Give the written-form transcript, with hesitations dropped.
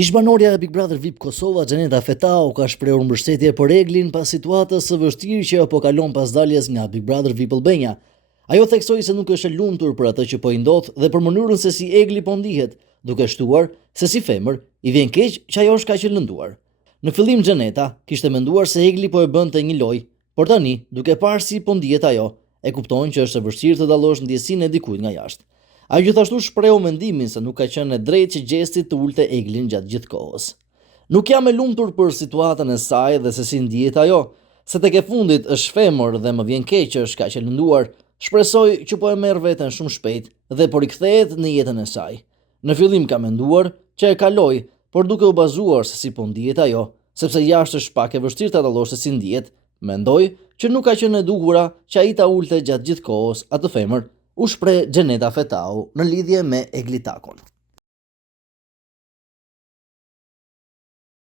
Ish-banorja e Big Brother VIP Kosova, Xheneta Fetau, ka shprehur mbështetje për Eglin pas situatës së vështirë që apo kalon pas daljes nga Big Brother VIP Albania. Ajo theksoi se nuk është e lumtur për atë që po i ndodh dhe për mënyrën se si Egli po ndihet, duke shtuar se si femër i vjen keq që ajo është kaq e lënduar. Në fillim Xheneta kishte menduar se Egli po e bënte një lojë, por tani, duke parë si po ndihet ajo, e kupton që është e vështirë të dallosh ndjesinë e dikujt nga jashtë. Ai gjithashtu shprehu mendimin se nuk ka qenë e drejtë që gjesti të ulte Eglin gjatë gjithë kohës. Nuk jam e lumtur për situatën e saj dhe se si ndihet ajo, se tek e fundit është femër dhe më vjen keq që është kaq e lënduar, shpresoj që po e merr veten shumë shpejt dhe po rikthehet në jetën e saj. Në fillim ka menduar që e kaloi, por duke u bazuar se si po ndihet ajo, sepse jashtë është pak e vështirë ta dallosh se si ndihet, mendoj që nuk ka qenë e dugura që ai ta ulte gjatë gjithë kohës atë femër, u shpreh Xheneta Fetau në lidhje me Egli Takon.